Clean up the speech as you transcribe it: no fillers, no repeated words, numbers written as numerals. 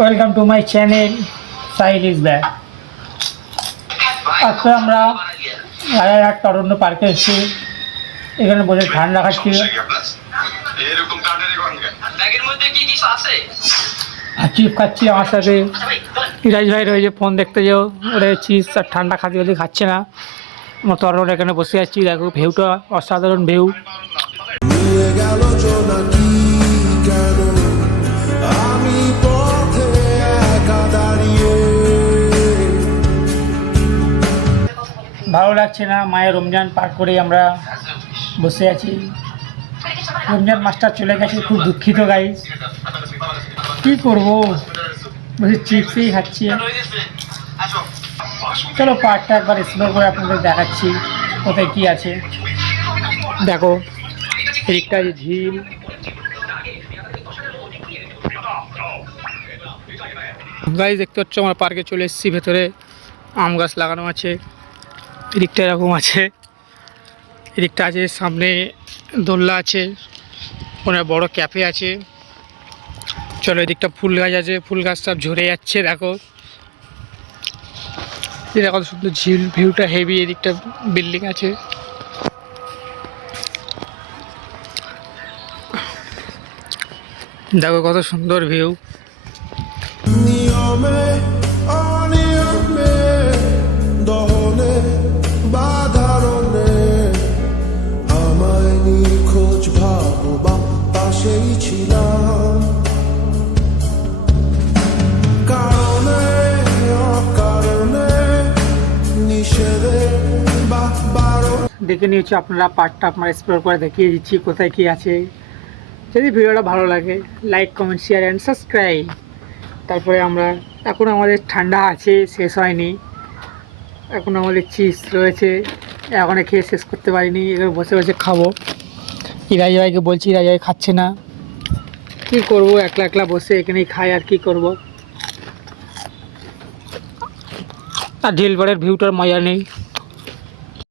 Welcome to my channel side is back. আজকে আমরা রাজারহাট তরুণ্য পার্কে এসেছি। এখানে বসে ঠান্ডা খাচ্ছি আর চিপ খাচ্ছি। আমার সাথে ইরাজ ভাই রয়েছে, ফোন দেখতে যাও, ওরা চিপস আর ঠান্ডা খাতে বলে খাচ্ছে না। আমরা তরুণ এখানে বসে আছি, দেখো ভিউটা অসাধারণ ভিউ। ভালো লাগছে না, মায়ের রমজান পার করে আমরা বসে আছি। রমজান মাস্টার চলে গেছে, খুব দুঃখিত গাইস, কি করবো, বসে চিপসই খাচ্ছি। চলো পার্কটা একবার এক্সপ্লোর করে আপনাদের দেখাচ্ছি কোথায় কি আছে। দেখো এদিকটা ঝিল, গাইস দেখতে পাচ্ছ আমরা পার্কে চলে এসেছি। ভেতরে আম গাছ লাগানো আছে, এদিকটা এরকম আছে, এদিকটা আছে, সামনে দোলনা আছে, ওখানে বড় ক্যাফে আছে। চলো এদিকটা ফুল গাছ আছে, ফুল গাছ সব ঝরে যাচ্ছে। দেখো এটা কত সুন্দর ঝিল, ভিউটা হেভি। এদিকটা বিল্ডিং আছে, দেখো কত সুন্দর ভিউ। দেখে নিয়েছি আপনারা, পার্টটা আপনারা এক্সপ্লোর করে দেখিয়ে দিচ্ছি কোথায় কি আছে। যদি ভিডিওটা ভালো লাগে like comment share and subscribe. তারপরে আমরা এখন আমাদের ঠান্ডা আছে, শেষ হয়নি, এখন আমাদের চিপস রয়েছে, এখন খেয়ে শেষ করতে পারিনি, এবার বসে বসে খাবো। ইরাজ ভাইকে বলছি, ইরাজ ভাই খাচ্ছে না, কী করবো, একলা একলা বসে এখানেই খাই আর কি করব। আর ঝিলপাড়ের ভিউটার মজা নেই।